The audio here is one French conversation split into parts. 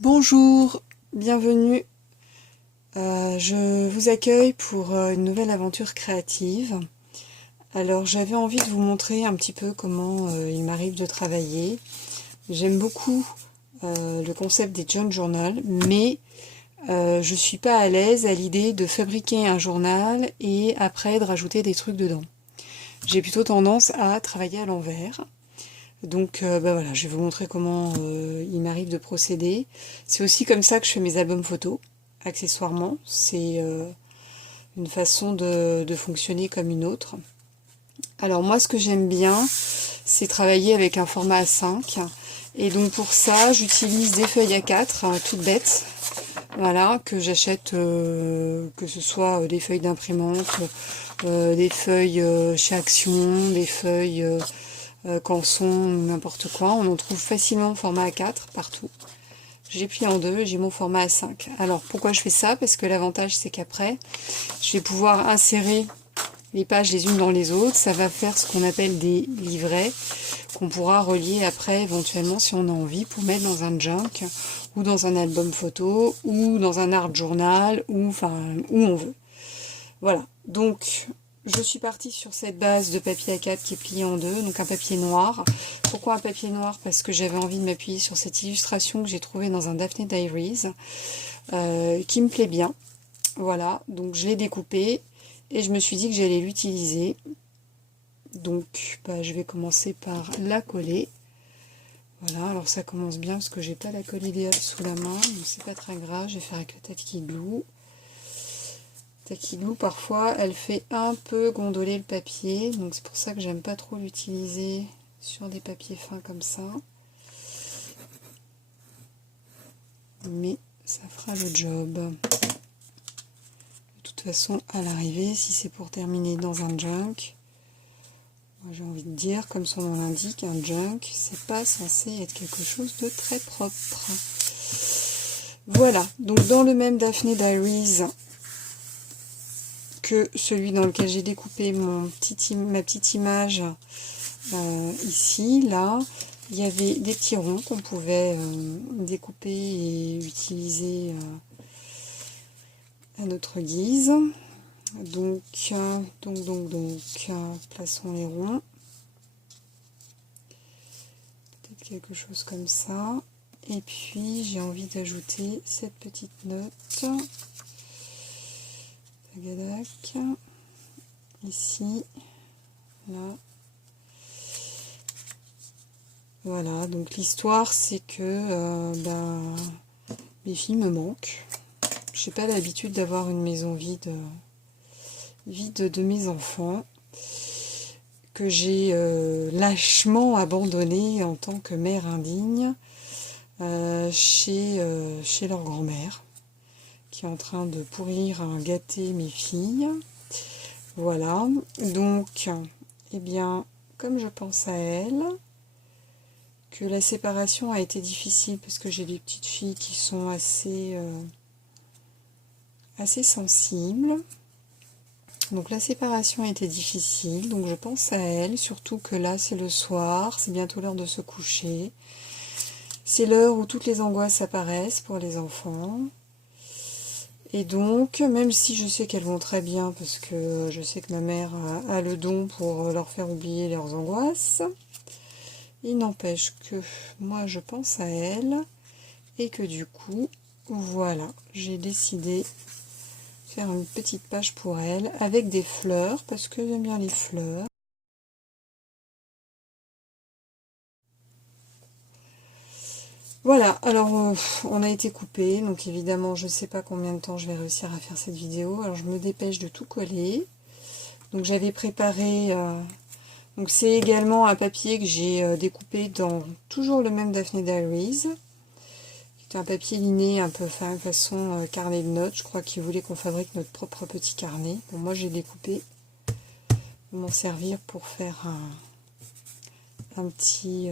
Bonjour, bienvenue. Je vous accueille pour une nouvelle aventure créative. Alors j'avais envie de vous montrer un petit peu comment il m'arrive de travailler. J'aime beaucoup le concept des junk journal, mais je suis pas à l'aise à l'idée de fabriquer un journal et après de rajouter des trucs dedans. J'ai plutôt tendance à travailler à l'envers. Donc voilà, je vais vous montrer comment il m'arrive de procéder. C'est aussi comme ça que je fais mes albums photos, accessoirement. C'est une façon de fonctionner comme une autre. Alors moi, ce que j'aime bien, c'est travailler avec un format A5. Et donc pour ça, j'utilise des feuilles A4, hein, toutes bêtes. Voilà, que j'achète, que ce soit des feuilles d'imprimante, des feuilles chez Action, des feuilles Canson, n'importe quoi. On en trouve facilement en format A4 partout. J'ai plié en deux et j'ai mon format A5. Alors pourquoi je fais ça? Parce que l'avantage c'est qu'après, je vais pouvoir insérer les pages les unes dans les autres. Ça va faire ce qu'on appelle des livrets qu'on pourra relier après éventuellement si on a envie pour mettre dans un junk ou dans un album photo ou dans un art journal ou enfin où on veut. Voilà, donc je suis partie sur cette base de papier A4 qui est plié en deux, donc un papier noir. Pourquoi un papier noir? Parce que j'avais envie de m'appuyer sur cette illustration que j'ai trouvée dans un Daphne Diaries, qui me plaît bien. Voilà, donc je l'ai découpé et je me suis dit que j'allais l'utiliser. Donc je vais commencer par la coller. Voilà, alors ça commence bien parce que j'ai pas la colle idéale sous la main, donc c'est pas très grave, je vais faire avec le Tacky Glue. Tacky Glue, parfois, elle fait un peu gondoler le papier, donc c'est pour ça que j'aime pas trop l'utiliser sur des papiers fins comme ça. Mais ça fera le job. De toute façon, à l'arrivée, si c'est pour terminer dans un junk, moi j'ai envie de dire, comme son nom l'indique, un junk, c'est pas censé être quelque chose de très propre. Voilà, donc dans le même Daphne Diaries que celui dans lequel j'ai découpé ma petite image ici, là, il y avait des petits ronds qu'on pouvait découper et utiliser à notre guise. Donc, plaçons les ronds. Peut-être quelque chose comme ça. Et puis, j'ai envie d'ajouter cette petite note. Tagadac. Ici, là. Voilà, donc l'histoire, c'est que mes filles me manquent. Je n'ai pas l'habitude d'avoir une maison vide de mes enfants, que j'ai lâchement abandonné en tant que mère indigne chez leur grand-mère, qui est en train de pourrir gâter mes filles. Voilà, donc, eh bien, comme je pense à elle, que la séparation a été difficile parce que j'ai des petites filles qui sont assez sensibles. Donc la séparation a été difficile, donc je pense à elle, surtout que là c'est le soir, c'est bientôt l'heure de se coucher. C'est l'heure où toutes les angoisses apparaissent pour les enfants. Et donc, même si je sais qu'elles vont très bien, parce que je sais que ma mère a le don pour leur faire oublier leurs angoisses, il n'empêche que moi je pense à elle, et que du coup, voilà, j'ai décidé faire une petite page pour elle avec des fleurs parce que j'aime bien les fleurs. Voilà, alors on a été coupé, donc évidemment je ne sais pas combien de temps je vais réussir à faire cette vidéo, alors je me dépêche de tout coller. Donc j'avais préparé, donc c'est également un papier que j'ai découpé dans toujours le même Daphne Diaries, qui est un papier liné un peu façon carnet de notes. Je crois qu'il voulait qu'on fabrique notre propre petit carnet. Bon, moi j'ai découpé pour m'en servir pour faire un petit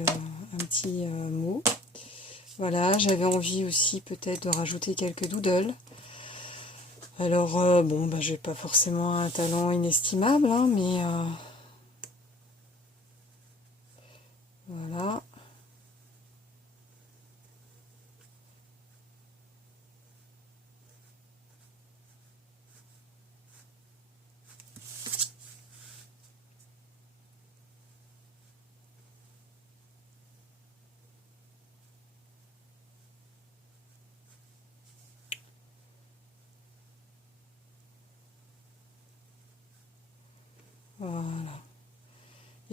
mot. Voilà, j'avais envie aussi peut-être de rajouter quelques doodles. Alors, bon, j'ai pas forcément un talent inestimable, hein, mais voilà.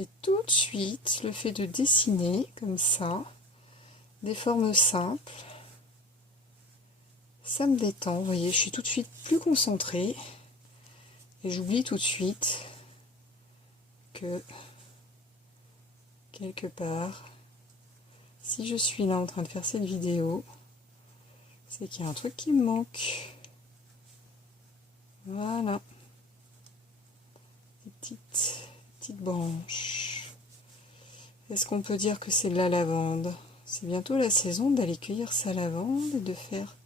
Et tout de suite, le fait de dessiner comme ça, des formes simples, ça me détend. Vous voyez, je suis tout de suite plus concentrée et j'oublie tout de suite que quelque part, si je suis là en train de faire cette vidéo, c'est qu'il y a un truc qui me manque. Voilà. Des petites branches. Est-ce qu'on peut dire que c'est de la lavande? C'est bientôt la saison d'aller cueillir sa lavande et de faire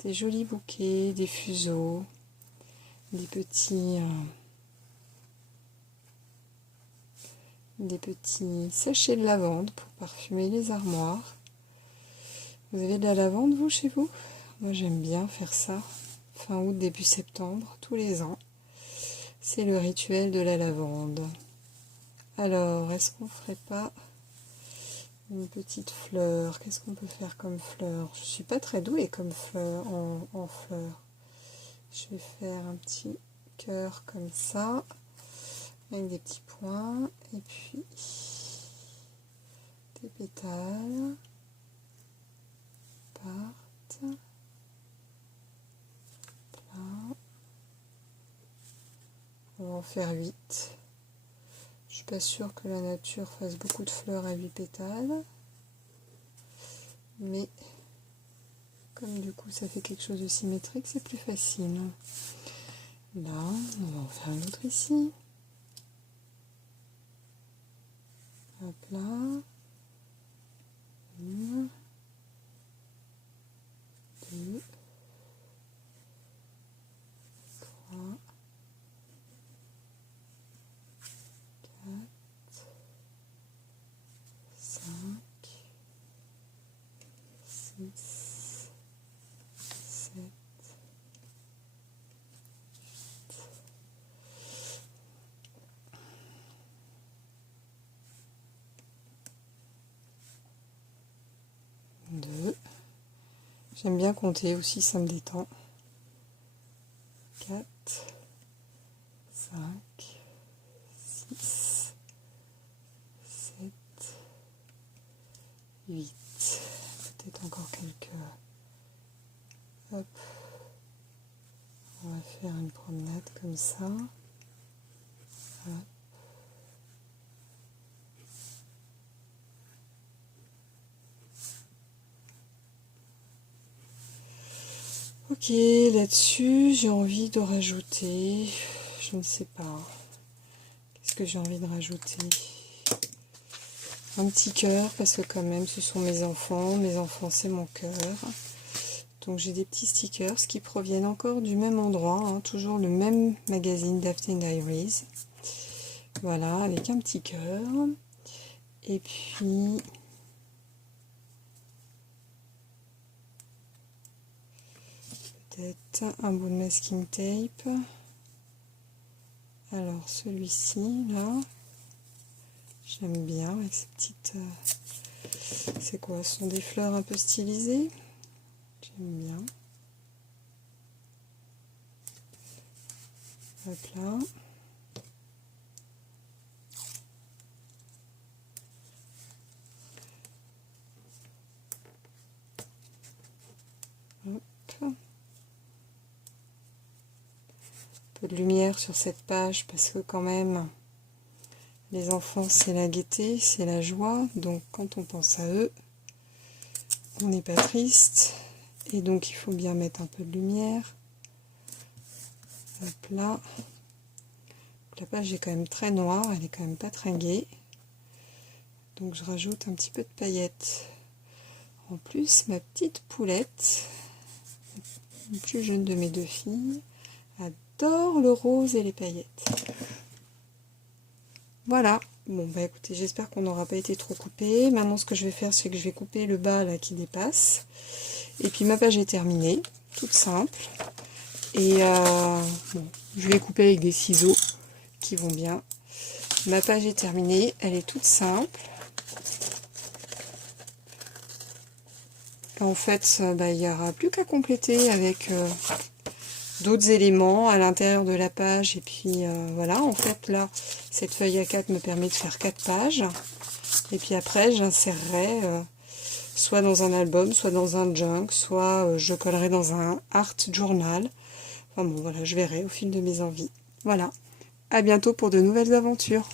des jolis bouquets, des fuseaux, des petits sachets de lavande pour parfumer les armoires. Vous avez de la lavande, vous, chez vous? Moi, j'aime bien faire ça, fin août, début septembre, tous les ans. C'est le rituel de la lavande. Alors, est-ce qu'on ferait pas une petite fleur? Qu'est-ce qu'on peut faire comme fleur? Je suis pas très douée comme fleur, en fleurs. Je vais faire un petit cœur comme ça, avec des petits points, et puis des pétales partent là. On va en faire 8. Je suis pas sûre que la nature fasse beaucoup de fleurs à 8 pétales, mais comme du coup ça fait quelque chose de symétrique, c'est plus facile. Là, on va en faire un autre ici. Hop là. 1, 2, 3, 4, 5, 6, 7, 2. J'aime bien compter aussi, ça me détend. 4, 5, 6, 7, 8. Peut-être encore quelques. Hop. On va faire une promenade comme ça. Hop. Ok, là-dessus, j'ai envie de rajouter, je ne sais pas, qu'est-ce que j'ai envie de rajouter? Un petit cœur, parce que quand même, ce sont mes enfants c'est mon cœur. Donc j'ai des petits stickers qui proviennent encore du même endroit, hein, toujours le même magazine Daphne Diaries. Voilà, avec un petit cœur. Et puis... peut-être un bout de masking tape. Alors celui-ci là, j'aime bien avec ces petites, c'est quoi, ce sont des fleurs un peu stylisées, j'aime bien. Hop là. Hop. De lumière sur cette page parce que quand même les enfants c'est la gaieté, c'est la joie, donc quand on pense à eux on n'est pas triste et donc il faut bien mettre un peu de lumière. Hop là. La page est quand même très noire, elle est quand même pas très gaie, donc je rajoute un petit peu de paillettes. En plus ma petite poulette, la plus jeune de mes 2 filles, adore le rose et les paillettes. Voilà, bon bah écoutez, j'espère qu'on n'aura pas été trop coupé. Maintenant ce que je vais faire, c'est que je vais couper le bas là qui dépasse. Et puis ma page est terminée, toute simple. Et bon, je vais couper avec des ciseaux qui vont bien. Ma page est terminée, elle est toute simple. En fait, bah, il n'y aura plus qu'à compléter avec d'autres éléments à l'intérieur de la page. Et puis voilà, en fait là, cette feuille A4 me permet de faire 4 pages. Et puis après, j'insérerai soit dans un album, soit dans un junk, soit je collerai dans un art journal. Enfin bon, voilà, je verrai au fil de mes envies. Voilà, à bientôt pour de nouvelles aventures.